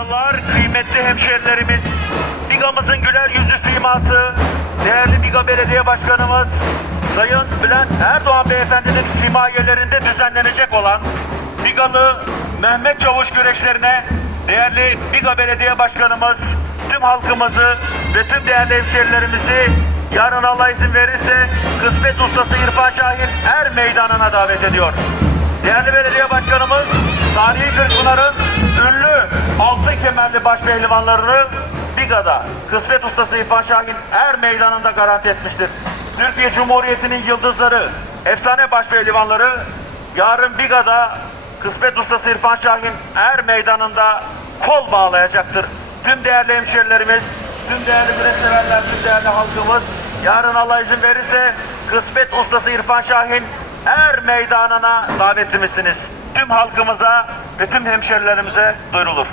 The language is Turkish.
Merhabalar kıymetli hemşerilerimiz. Biga'mızın güler yüzlü siması, değerli Biga Belediye Başkanımız Sayın Bülent Erdoğan Beyefendi'nin himayelerinde düzenlenecek olan Bigalı Mehmet Çavuş güreşlerine değerli Biga Belediye Başkanımız tüm halkımızı ve tüm değerli hemşerilerimizi yarın Allah izin verirse kısmet ustası İrfan Şahin Er Meydanı'na davet ediyor. Değerli belediye başkanımız tarihi Kırkpınar'ın kemerli baş pehlivanlarını Biga'da kısmet ustası İrfan Şahin Er Meydanı'nda garanti etmiştir. Türkiye Cumhuriyeti'nin yıldızları, efsane baş pehlivanları yarın Biga'da kısmet ustası İrfan Şahin Er Meydanı'nda kol bağlayacaktır. Tüm değerli hemşerilerimiz, tüm değerli müresseverler, tüm değerli halkımız yarın Allah izin verirse kısmet ustası İrfan Şahin Er Meydanı'na davetlimizsiniz. Tüm halkımıza ve tüm hemşerilerimize duyurulur.